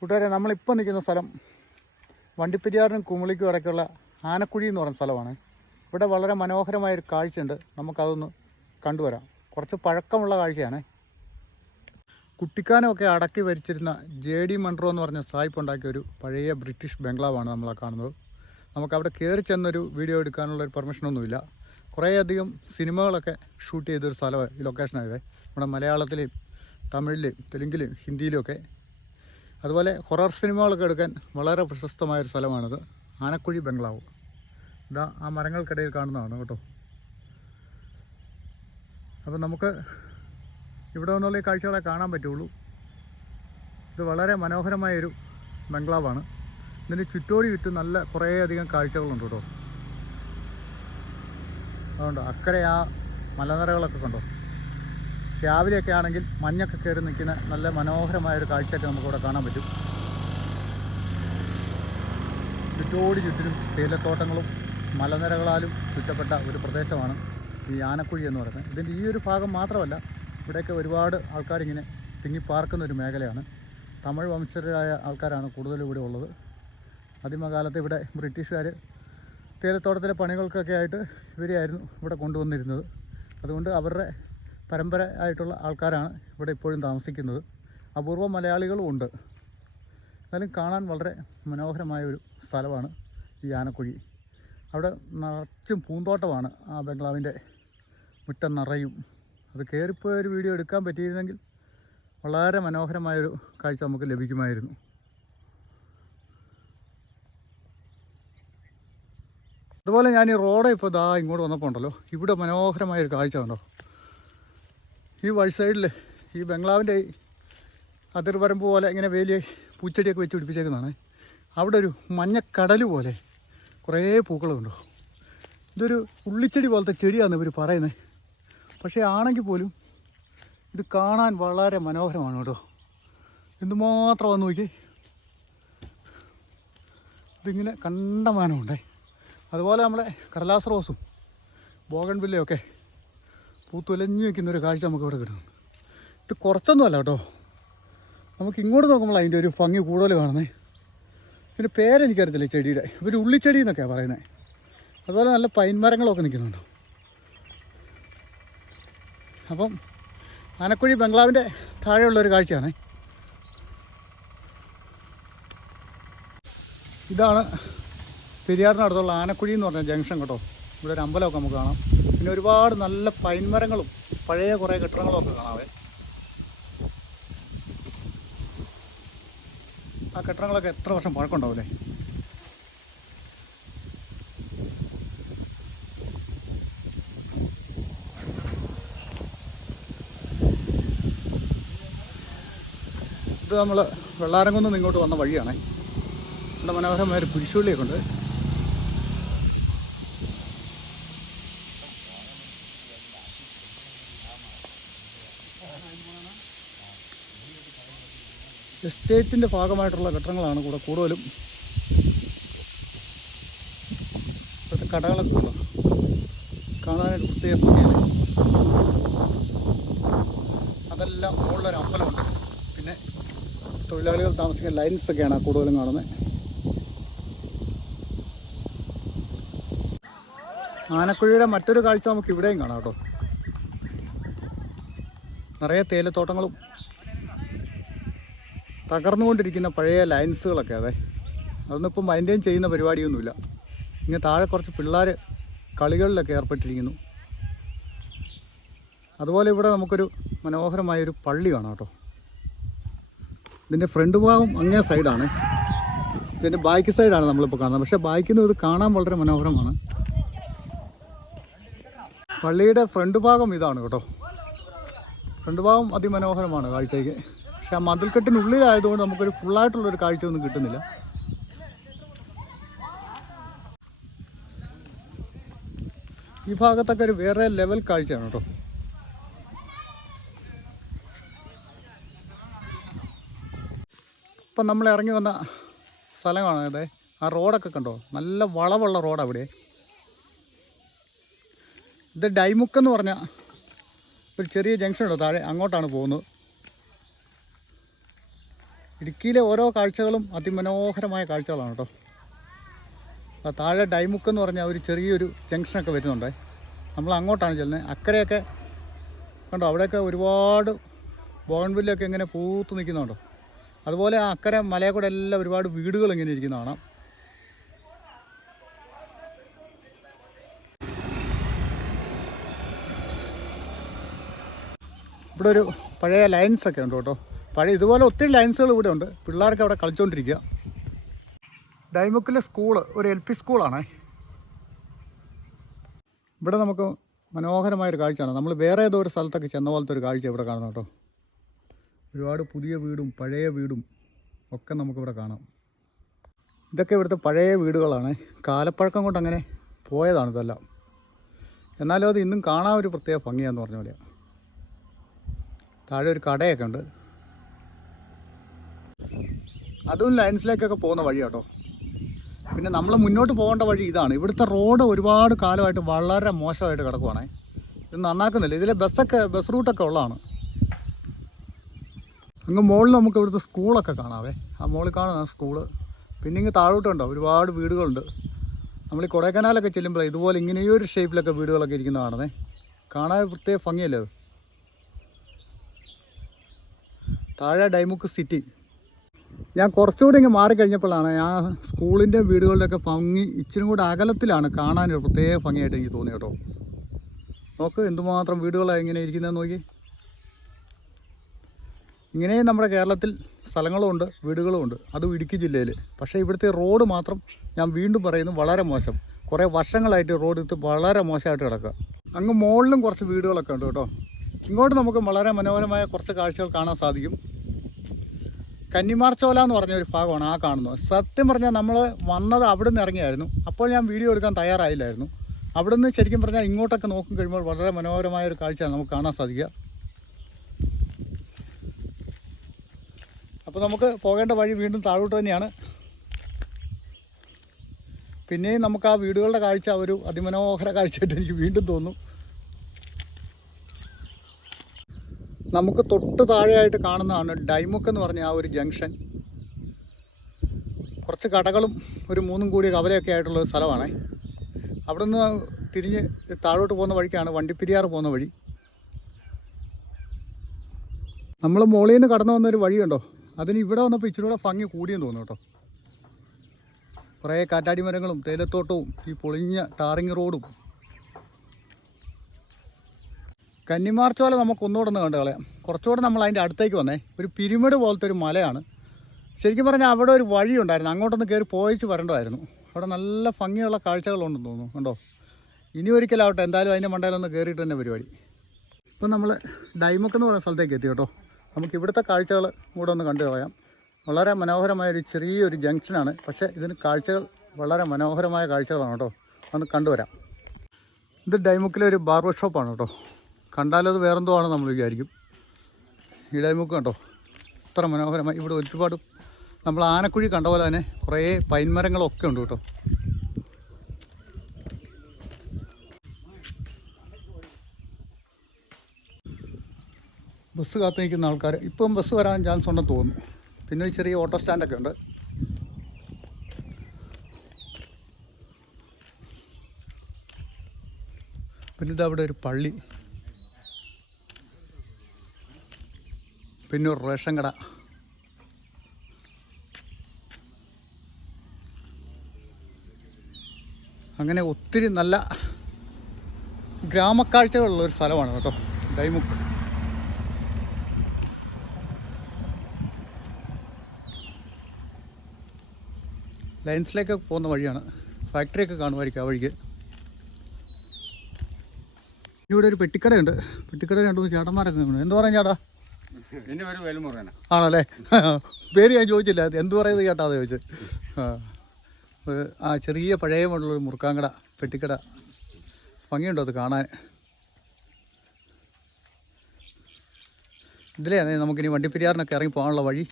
കൂട്ടുകാരെ നമ്മളിപ്പോൾ നിൽക്കുന്ന സ്ഥലം വണ്ടിപ്പെരിയാറിനും കുമിളിക്കും ഇടയ്ക്കുള്ള ആനക്കുഴി എന്ന് പറയുന്ന സ്ഥലമാണ്. ഇവിടെ വളരെ മനോഹരമായൊരു കാഴ്ചയുണ്ട്. നമുക്കതൊന്ന് കണ്ടുവരാം. കുറച്ച് പഴക്കമുള്ള കാഴ്ചയാണ്. കുട്ടിക്കാനമൊക്കെ അടക്കി വരിച്ചിരുന്ന ജെ ഡി മൺട്രോ എന്ന് പറഞ്ഞ സായിപ്പ് ഉണ്ടാക്കിയ ഒരു പഴയ ബ്രിട്ടീഷ് ബംഗ്ലാവാണ് നമ്മളെ കാണുന്നത്. നമുക്ക് അവിടെ കയറി ചെന്നൊരു വീഡിയോ എടുക്കാനുള്ള ഒരു പെർമിഷനൊന്നുമില്ല. കുറേയധികം സിനിമകളൊക്കെ ഷൂട്ട് ചെയ്തൊരു സ്ഥലമാണ് ഈ ലൊക്കേഷനായത് നമ്മുടെ മലയാളത്തിലെയും തമിഴിലെയും തെലുങ്കിലും ഹിന്ദിയിലും ഒക്കെ അതുപോലെ ഹൊറർ സിനിമകളൊക്കെ എടുക്കാൻ വളരെ പ്രശസ്തമായൊരു സ്ഥലമാണിത്. ആനക്കുഴി ബംഗ്ലാവ്. ഇതാ ആ മരങ്ങൾക്കിടയിൽ കാണുന്നതാണ് കേട്ടോ. അപ്പം നമുക്ക് ഇവിടെ നിന്നുള്ള ഈ കാഴ്ചകളെ കാണാൻ പറ്റുള്ളൂ. ഇത് വളരെ മനോഹരമായൊരു ബംഗ്ലാവാണ്. ഇതിന് ചുറ്റോടി ചുറ്റും നല്ല കുറേയധികം കാഴ്ചകളുണ്ട് കേട്ടോ. അതുകൊണ്ട് അക്കരെ ആ മലനിരകളൊക്കെ കണ്ടോ? രാവിലെയൊക്കെ ആണെങ്കിൽ മഞ്ഞൊക്കെ കയറി നിൽക്കുന്ന നല്ല മനോഹരമായ ഒരു കാഴ്ചയൊക്കെ നമുക്കിവിടെ കാണാൻ പറ്റും. ചുറ്റോടി ചുറ്റിനും തേയിലത്തോട്ടങ്ങളും മലനിരകളാലും ചുറ്റപ്പെട്ട ഒരു പ്രദേശമാണ് ഈ ആനക്കുഴി എന്ന് പറയുന്നത്. ഇതിന്റെ ഈ ഒരു ഭാഗം മാത്രമല്ല ഇവിടെയൊക്കെ ഒരുപാട് ആൾക്കാരിങ്ങനെ തിങ്ങിപ്പാർക്കുന്ന ഒരു മേഖലയാണ്. തമിഴ് വംശജരായ ആൾക്കാരാണ് കൂടുതലും ഇവിടെ ഉള്ളത്. അതിമകാലത്ത് ഇവിടെ ബ്രിട്ടീഷുകാർ തേയിലത്തോട്ടത്തിലെ പണികൾക്കൊക്കെ ആയിട്ട് ഇവരെയായിരുന്നു ഇവിടെ കൊണ്ടുവന്നിരുന്നത്. അതുകൊണ്ട് അവരുടെ പരമ്പര ആയിട്ടുള്ള ആൾക്കാരാണ് ഇവിടെ ഇപ്പോഴും താമസിക്കുന്നത്. അപൂർവ മലയാളികളും ഉണ്ട്. എന്നാലും കാണാൻ വളരെ മനോഹരമായ ഒരു സ്ഥലമാണ് ഈ ആനക്കുഴി. അവിടെ നിറച്ചും പൂന്തോട്ടമാണ് ആ ബംഗ്ലാവിന്റെ മുറ്റം നിറയും. അത് കയറിപ്പോയ ഒരു വീഡിയോ എടുക്കാൻ പറ്റിയിരുന്നെങ്കിൽ വളരെ മനോഹരമായൊരു കാഴ്ച നമുക്ക് ലഭിക്കുമായിരുന്നു. അതുപോലെ ഞാൻ ഈ റോഡ് ഇപ്പോൾ ദാ ഇങ്ങോട്ട് വന്നപ്പോൾ ഉണ്ടല്ലോ. ഇവിടെ മനോഹരമായൊരു കാഴ്ച കണ്ടോ? ഈ വഴി സൈഡിൽ ഈ ബംഗ്ലാവിന്റെ അതിർവരമ്പ് പോലെ ഇങ്ങനെ വേലിയ പൂച്ചെടിയൊക്കെ വെച്ച് പിടിപ്പിച്ചേക്കുന്നതാണ്. അവിടെ ഒരു മഞ്ഞക്കടൽ പോലെ കുറേ പൂക്കളുണ്ടോ. ഇതൊരു ഉള്ളിച്ചെടി പോലത്തെ ചെടിയാണ് ഇവർ പറയുന്നത് പക്ഷേ ആണെങ്കിൽ പോലും ഇത് കാണാൻ വളരെ മനോഹരമാണ് കേട്ടോ. എന്തുമാത്രം വന്ന് നോക്കി ഇതിങ്ങനെ കണ്ടമാനമുണ്ടേ അതുപോലെ നമ്മളെ കടലാസ് റോസും ബോഗൺ വില്ലയൊക്കെ പൂത്തുലഞ്ഞു നിൽക്കുന്ന ഒരു കാഴ്ച നമുക്ക് ഇവിടെ കിട്ടുന്നു ഇത് കുറച്ചൊന്നുമല്ല കേട്ടോ. നമുക്ക് ഇങ്ങോട്ട് നോക്കുമ്പോൾ അതിന്റെ ഒരു ഭംഗി കൂടുതൽ കാണുന്നേ. ഇതിന്റെ പേരെനിക്കറിയത്തില്ല ഈ ചെടിയുടെ. ഇവർ ഉള്ളിച്ചെടി എന്നൊക്കെയാണ് പറയുന്നത് അതുപോലെ നല്ല പൈൻ മരങ്ങളൊക്കെ നിൽക്കുന്നുണ്ട്. അപ്പം ആനക്കുഴി ബംഗ്ലാവിന്റെ താഴെയുള്ള ഒരു കാഴ്ചയാണ്. ഇതാണ് പെരിയാറിനടുത്തുള്ള ആനക്കുഴി എന്ന് പറഞ്ഞ ജംഗ്ഷൻ കേട്ടോ. ഇവിടെ ഒരു അമ്പലമൊക്കെ നമുക്ക് കാണാം. പിന്നെ ഒരുപാട് നല്ല പൈൻ മരങ്ങളും പഴയ കുറേ കെട്ടിടങ്ങളും ഒക്കെ കാണാവേ. ആ കെട്ടിടങ്ങളൊക്കെ എത്ര വർഷം പഴക്കമുണ്ടാവില്ലേ ഇത് നമ്മൾ വെള്ളാരംകുന്ന് ഇങ്ങോട്ട് വന്ന വഴിയാണേ. നമ്മുടെ മനോഹരമായ ഒരു പുരിശുള്ളിയൊക്കെ ഉണ്ട്. എസ്റ്റേറ്റിന്റെ ഭാഗമായിട്ടുള്ള കെട്ടിടങ്ങളാണ് കൂടെ കൂടുതലും ഇപ്പോഴത്തെ കടകളൊക്കെ ഉണ്ടോ കാണാനായിട്ട് പ്രത്യേക ഭംഗിയാണ്. അതെല്ലാം മുകളിലൊരു അമ്പലമുണ്ട്. പിന്നെ തൊഴിലാളികൾ താമസിക്കുന്ന ലൈൻസ് ഒക്കെയാണ് കൂടുതലും കാണുന്നത്. ആനക്കുഴിയുടെ മറ്റൊരു കാഴ്ച നമുക്ക് ഇവിടെയും കാണാം കേട്ടോ. നിറയെ തേയിലത്തോട്ടങ്ങളും തകർന്നുകൊണ്ടിരിക്കുന്ന പഴയ ലൈൻസുകളൊക്കെ അതെ. അതൊന്നും ഇപ്പം മൈന്റെയിൻ ചെയ്യുന്ന പരിപാടിയൊന്നുമില്ല. ഇങ്ങനെ താഴെ കുറച്ച് പിള്ളേർ കളികളിലൊക്കെ ഏർപ്പെട്ടിരിക്കുന്നു. അതുപോലെ ഇവിടെ നമുക്കൊരു മനോഹരമായൊരു പള്ളി കാണാം കേട്ടോ. ഇതിന്റെ ഫ്രണ്ട് ഭാഗം അങ്ങേ സൈഡാണ്. ഇതിന്റെ ബാക്ക് സൈഡാണ് നമ്മളിപ്പോൾ കാണുന്നത്. പക്ഷേ ബാക്കിൽ നിന്ന് ഇത് കാണാൻ വളരെ മനോഹരമാണ്. പള്ളിയുടെ ഫ്രണ്ട് ഭാഗം ഇതാണ് കേട്ടോ. ഫ്രണ്ട് ഭാഗം അതിമനോഹരമാണ് കാഴ്ചയ്ക്ക്. പക്ഷെ ആ മതിൽക്കെട്ടിനുള്ളിലായതുകൊണ്ട് നമുക്കൊരു ഫുള്ളായിട്ടുള്ളൊരു കാഴ്ചയൊന്നും കിട്ടുന്നില്ല. ഈ ഭാഗത്തൊക്കെ ഒരു വേറെ ലെവൽ കാഴ്ചയാണ് കേട്ടോ. ഇപ്പം നമ്മൾ ഇറങ്ങി വന്ന സ്ഥലമാണ് അതെ ആ റോഡൊക്കെ കണ്ടോ? നല്ല വളവുള്ള റോഡാണ് അവിടെ ഇത് ഡൈമുക്ക് എന്ന് പറഞ്ഞ ഒരു ചെറിയ ജംഗ്ഷൻ ഉണ്ടോ? താഴെ അങ്ങോട്ടാണ് പോകുന്നത്. ഇടുക്കിയിലെ ഓരോ കാഴ്ചകളും അതിമനോഹരമായ കാഴ്ചകളാണ് കേട്ടോ. ആ താഴെ ഡൈമുക്ക് എന്ന് പറഞ്ഞ ഒരു ചെറിയൊരു ജംഗ്ഷനൊക്കെ വരുന്നുണ്ടേ. നമ്മൾ അങ്ങോട്ടാണ് ചെല്ലുന്നത്. അക്കരെയൊക്കെ കണ്ടോ? അവിടെയൊക്കെ ഒരുപാട് ബോൺവില്ലൊക്കെ ഇങ്ങനെ പൂത്ത് നിൽക്കുന്നുണ്ടോ. അതുപോലെ അക്കരെ മലയെ കൂടെ എല്ലാം ഒരുപാട് വീടുകൾ ഇങ്ങനെ ഇരിക്കുന്ന കാണാം. ഇവിടെ ഒരു പഴയ ലൈൻസ് ഒക്കെ ഉണ്ട് കേട്ടോ. പഴയ ഇതുപോലെ ഒത്തിരി ലൈൻസുകൾ ഇവിടെ ഉണ്ട്. പിള്ളേർക്ക് അവിടെ കളിച്ചുകൊണ്ടിരിക്കുക ഡൈമുക്കിലെ സ്കൂൾ ഒരു എൽ പി സ്കൂളാണേ ഇവിടെ നമുക്ക് മനോഹരമായൊരു കാഴ്ചയാണ്. നമ്മൾ വേറെ ഏതോ ഒരു സ്ഥലത്തൊക്കെ ചെന്ന പോലത്തെ ഒരു കാഴ്ച ഇവിടെ കാണുന്നു കേട്ടോ. ഒരുപാട് പുതിയ വീടും പഴയ വീടും ഒക്കെ നമുക്കിവിടെ കാണാം. ഇതൊക്കെ ഇവിടുത്തെ പഴയ വീടുകളാണ്. കാലപ്പഴക്കം കൊണ്ട് അങ്ങനെ പോയതാണ് ഇതെല്ലാം. എന്നാലും അത് ഇന്നും കാണാൻ ഒരു പ്രത്യേക ഭംഗിയാന്ന് പറഞ്ഞ പോലെ താഴെ ഒരു കടയൊക്കെ ഉണ്ട്. അതും ലൈൻസിലേക്കൊക്കെ പോകുന്ന വഴി കേട്ടോ പിന്നെ നമ്മൾ മുന്നോട്ട് പോകേണ്ട വഴി ഇതാണ്. ഇവിടുത്തെ റോഡ് ഒരുപാട് കാലമായിട്ട് വളരെ മോശമായിട്ട് കിടക്കുവാണേ. ഇത് നന്നാക്കുന്നില്ല. ഇതിലെ ബസ്സൊക്കെ ബസ് റൂട്ടൊക്കെ ഉള്ളതാണ്. അങ്ങ് മുകളിൽ നമുക്ക് ഇവിടുത്തെ സ്കൂളൊക്കെ കാണാവേ. ആ മുകളിൽ കാണുന്ന സ്കൂൾ. പിന്നെ ഇങ്ങ് താഴോട്ടുണ്ടോ? ഒരുപാട് വീടുകളുണ്ട്. നമ്മൾ ഈ കൊടൈക്കനാലൊക്കെ ചെല്ലുമ്പോൾ ഇതുപോലെ ഇങ്ങനെയൊരു ഷേപ്പിലൊക്കെ വീടുകളൊക്കെ ഇരിക്കുന്ന കാണുന്നേ. കാണാൻ പ്രത്യേക ഭംഗിയല്ലേ അത്? താഴെ ഡൈമുക്ക് സിറ്റി. ഞാൻ കുറച്ചുകൂടി ഇങ്ങ് മാറിക്കഴിഞ്ഞപ്പോഴാണ് ആ സ്കൂളിന്റെ വീടുകളുടെയൊക്കെ ഭംഗി ഇച്ചിരി കൂടെ അകലത്തിലാണ് കാണാനൊരു പ്രത്യേക ഭംഗിയായിട്ട് എനിക്ക് തോന്നി കേട്ടോ. നോക്ക് എന്തുമാത്രം വീടുകളാണ് ഇങ്ങനെ ഇരിക്കുന്നത് നോക്കി. ഇങ്ങനെ നമ്മുടെ കേരളത്തിൽ സ്ഥലങ്ങളുമുണ്ട് വീടുകളുമുണ്ട് അതും ഇടുക്കി ജില്ലയിൽ പക്ഷേ ഇവിടുത്തെ റോഡ് മാത്രം ഞാൻ വീണ്ടും പറയുന്നു വളരെ മോശം. കുറേ വർഷങ്ങളായിട്ട് റോഡ് ഇത് വളരെ മോശമായിട്ട് കിടക്കുക. അങ്ങ് മുകളിലും കുറച്ച് വീടുകളൊക്കെ ഉണ്ട് കേട്ടോ. ഇങ്ങോട്ട് നമുക്ക് വളരെ മനോഹരമായ കുറച്ച് കാഴ്ചകൾ കാണാൻ സാധിക്കും. കന്നിമാർച്ചോല എന്ന് പറഞ്ഞ ഒരു ഭാഗമാണ് ആ കാണുന്നത്. സത്യം പറഞ്ഞാൽ നമ്മൾ വന്നത് അവിടെ നിന്ന് ഇറങ്ങിയായിരുന്നു. അപ്പോൾ ഞാൻ വീഡിയോ എടുക്കാൻ തയ്യാറായില്ലായിരുന്നു. അവിടെ നിന്ന് ശരിക്കും പറഞ്ഞാൽ ഇങ്ങോട്ടൊക്കെ നോക്കി കഴിയുമ്പോൾ വളരെ മനോഹരമായ ഒരു കാഴ്ചയാണ് നമുക്ക് കാണാൻ സാധിക്കുക. അപ്പോൾ നമുക്ക് പോകേണ്ട വഴി വീണ്ടും താഴോട്ട് തന്നെയാണ്. പിന്നെയും നമുക്ക് ആ വീടുകളുടെ കാഴ്ച ഒരു അതിമനോഹര കാഴ്ചയായിട്ട് എനിക്ക് വീണ്ടും തോന്നുന്നു നമുക്ക് തൊട്ട് താഴെയായിട്ട് കാണുന്നതാണ് ഡൈമുക്ക് എന്ന് പറഞ്ഞ ആ ഒരു ജംഗ്ഷൻ. കുറച്ച് കടകളും ഒരു മൂന്നും കൂടി കവലയൊക്കെ ആയിട്ടുള്ള ഒരു സ്ഥലമാണ്. അവിടെ നിന്ന് തിരിഞ്ഞ് താഴോട്ട് പോകുന്ന വഴിക്കാണ് വണ്ടിപ്പെരിയാർ പോകുന്ന വഴി. നമ്മൾ മുകളിൽ നിന്ന് കടന്നു വന്നൊരു വഴിയുണ്ടോ? അതിന് ഇവിടെ വന്നപ്പോൾ ഇച്ചിരി കൂടെ ഭംഗി കൂടിയെന്ന് തോന്നുന്നു കേട്ടോ. കുറേ കാറ്റാടി മരങ്ങളും തേയിലത്തോട്ടവും ഈ പൊളിഞ്ഞ ടാറിങ് റോഡും കന്നിമാർച്ചോല നമുക്ക് ഒന്നുകൂടെ ഒന്ന് കണ്ടു കളയാം. കുറച്ചുകൂടെ നമ്മൾ അതിന്റെ അടുത്തേക്ക് വന്നേ. ഒരു പിരിമിഡ് പോലത്തെ ഒരു മലയാണ്. ശരിക്കും പറഞ്ഞാൽ അവിടെ ഒരു വഴി ഉണ്ടായിരുന്നു. അങ്ങോട്ടൊന്ന് കയറി പോയിച്ച് വരേണ്ടതായിരുന്നു. അവിടെ നല്ല ഭംഗിയുള്ള കാഴ്ചകളുണ്ടെന്ന് തോന്നുന്നു. കണ്ടോ? ഇനി ഒരിക്കലാവട്ടെ. എന്തായാലും അതിന്റെ മണ്ടയിലൊന്ന് കയറിയിട്ട് തന്നെ പരിപാടി. ഇപ്പം നമ്മൾ ഡൈമുക്ക് എന്ന് പറയുന്ന സ്ഥലത്തേക്ക് എത്തി കേട്ടോ. നമുക്ക് ഇവിടുത്തെ കാഴ്ചകൾ കൂടെ ഒന്ന് കണ്ടു കളയാം. വളരെ മനോഹരമായ ഒരു ചെറിയൊരു ജംഗ്ഷനാണ്. പക്ഷേ ഇതിന് കാഴ്ചകൾ വളരെ മനോഹരമായ കാഴ്ചകളാണ് കേട്ടോ. ഒന്ന് കണ്ടുവരാം. ഇത് ഡൈമുക്കിലെ ഒരു ബാർബർ ഷോപ്പാണ് കേട്ടോ. കണ്ടാലത് വേറെന്തോ ആണ് നമ്മൾ വിചാരിക്കും. ഈ കണ്ടോ? ഇത്ര മനോഹരമായി ഇവിടെ ഒരുപാട് നമ്മൾ ആനക്കുഴി കണ്ട പോലെ തന്നെ കുറേ പൈൻ മരങ്ങളൊക്കെ ഉണ്ട് കേട്ടോ. ബസ് കാത്തു നിൽക്കുന്ന ആൾക്കാർ ഇപ്പം ബസ് വരാൻ ചാൻസ് ഉണ്ടെന്ന് തോന്നുന്നു. പിന്നെ ഒരു ചെറിയ ഓട്ടോ സ്റ്റാൻഡൊക്കെ ഉണ്ട്. പിന്നെ ഇതവിടെ ഒരു പള്ളി. പിന്നെ ഒരു റേഷൻ കട. അങ്ങനെ ഒത്തിരി നല്ല ഗ്രാമക്കാഴ്ചകളുള്ള ഒരു സ്ഥലമാണ് കേട്ടോ ഡൈമുക്ക്. ലൈൻസിലേക്ക് പോകുന്ന വഴിയാണ്. ഫാക്ടറിയൊക്കെ കാണുമായിരിക്കും ആ വഴിക്ക്. ഇവിടെ ഒരു പെട്ടിക്കടയുണ്ട്. പെട്ടിക്കട രണ്ടു ചേട്ടന്മാരൊക്കെ കാണും എന്ത് പറയാൻ ചേട്ടാ? ആണല്ലേ? പേര് ഞാൻ ചോദിച്ചില്ല. എന്ത് പറയുന്നത് കേട്ടാ ചോദിച്ചത്. ആ. ചെറിയ പഴയ മോഡലൊരു മുറുക്കാങ്കട പെട്ടിക്കട. ഭംഗിയുണ്ടോ അത് കാണാൻ? ഇതിലാണ് നമുക്കിനി വണ്ടിപ്പെരിയാറിനൊക്കെ ഇറങ്ങി പോകാനുള്ള വഴി.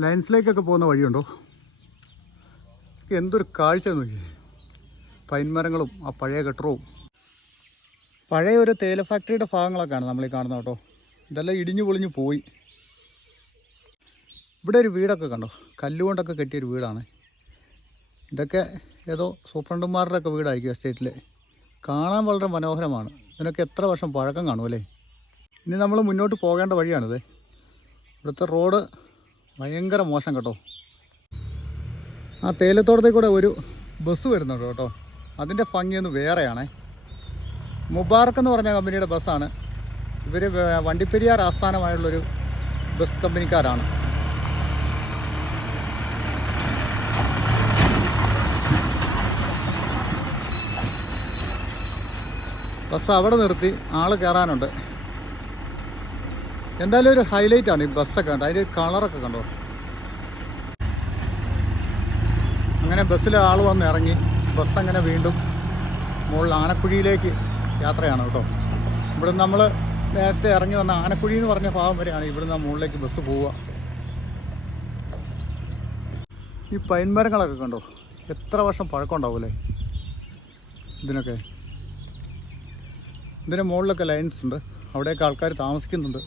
ലയൻസിലേക്കൊക്കെ പോകുന്ന വഴിയുണ്ടോ? എന്തൊരു കാഴ്ച നോക്കി പൈൻമരങ്ങളും ആ പഴയ കെട്ടറവും പഴയ ഒരു തേയില ഫാക്ടറിയുടെ ഭാഗങ്ങളൊക്കെയാണ് നമ്മൾ ഈ കാണുന്നത് കേട്ടോ. ഇതെല്ലാം ഇടിഞ്ഞു പൊളിഞ്ഞു പോയി. ഇവിടെ ഒരു വീടൊക്കെ കണ്ടോ? കല്ലുകൊണ്ടൊക്കെ കെട്ടിയൊരു വീടാണ്. ഇതൊക്കെ ഏതോ സൂപ്രണ്ടുമാരുടെയൊക്കെ വീടായിരിക്കും എസ്റ്റേറ്റിൽ കാണാൻ വളരെ മനോഹരമാണ്. ഇതിനൊക്കെ എത്ര വർഷം പഴക്കം കാണും അല്ലേ? ഇനി നമ്മൾ മുന്നോട്ട് പോകേണ്ട വഴിയാണിത്. ഇവിടുത്തെ റോഡ് ഭയങ്കര മോശം കേട്ടോ. ആ തേയിലത്തോട്ടത്തിൽ കൂടെ ഒരു ബസ് വരുന്നുണ്ട് കേട്ടോ. അതിന്റെ ഭംഗിയൊന്ന് വേറെയാണേ. മുബാറക്ക് എന്ന് പറഞ്ഞ കമ്പനിയുടെ ബസ്സാണ്. ഇവർ വണ്ടിപ്പെരിയാർ ആസ്ഥാനമായുള്ളൊരു ബസ് കമ്പനിക്കാരാണ്. ബസ് അവിടെ നിർത്തി ആൾ കയറാനുണ്ട് എന്തായാലും ഒരു ഹൈലൈറ്റ് ആണ് ഈ ബസ്സൊക്കെ കണ്ടോ? അതിന്റെ കളറൊക്കെ കണ്ടോ? അങ്ങനെ ബസ്സിൽ ആൾ വന്ന് ഇറങ്ങി. ബസ് അങ്ങനെ വീണ്ടും മുകളിൽ ആനക്കുഴിയിലേക്ക് യാത്രയാണ് കേട്ടോ. ഇവിടെ നമ്മൾ നേരത്തെ ഇറങ്ങി വന്ന ആനക്കുഴി എന്ന് പറഞ്ഞ ഭാഗം വരെയാണ് ഇവിടുന്ന് മുകളിലേക്ക് ബസ് പോവുക. ഈ പൈൻ പൈൻമരങ്ങളൊക്കെ കണ്ടോ? എത്ര വർഷം പഴക്കം ഉണ്ടാവൂലേ ഇതിനൊക്കെ. ഇതിന്റെ മുകളിലൊക്കെ ലൈൻസ് ഉണ്ട്. അവിടെയൊക്കെ ആൾക്കാർ താമസിക്കുന്നുണ്ട്.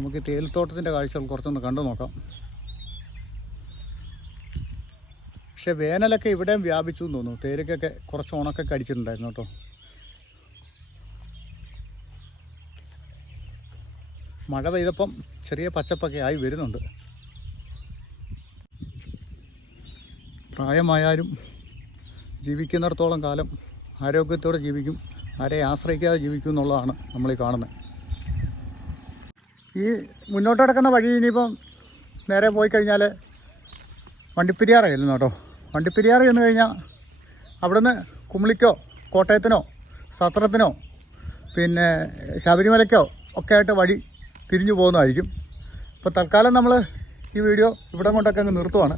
നമുക്ക് തേയിലത്തോട്ടത്തിന്റെ കാഴ്ചകൾ കുറച്ചൊന്ന് കണ്ടു നോക്കാം. പക്ഷെ വേനലൊക്കെ ഇവിടെയും വ്യാപിച്ചു എന്ന് തോന്നുന്നു. തേയിലക്കൊക്കെ കുറച്ച് ഉണക്കൊക്കെ അടിച്ചിട്ടുണ്ടായിരുന്നു കേട്ടോ. മഴ പെയ്തപ്പം ചെറിയ പച്ചപ്പൊക്കെ ആയി വരുന്നുണ്ട്. പ്രായമായാലും ജീവിക്കുന്നിടത്തോളം കാലം ആരോഗ്യത്തോടെ ജീവിക്കും ആരെ ആശ്രയിക്കാതെ ജീവിക്കും എന്നുള്ളതാണ് നമ്മൾ ഈ കാണുന്നത്. ഈ മുന്നോട്ട് കിടക്കുന്ന വഴി ഇനിയിപ്പം നേരെ പോയി കഴിഞ്ഞാൽ വണ്ടിപ്പെരിയാറായിരുന്നു കേട്ടോ. വണ്ടിപ്പെരിയാറ് ചെന്ന് കഴിഞ്ഞാൽ അവിടുന്ന് കുമിളിക്കോ കോട്ടയത്തിനോ സത്രത്തിനോ പിന്നെ ശബരിമലയ്ക്കോ ഒക്കെ ആയിട്ട് വഴി തിരിഞ്ഞു പോകുന്നതായിരിക്കും. അപ്പോൾ തൽക്കാലം നമ്മൾ ഈ വീഡിയോ ഇവിടെ കൊണ്ടൊക്കെ അങ്ങ് നിർത്തുവാണ്.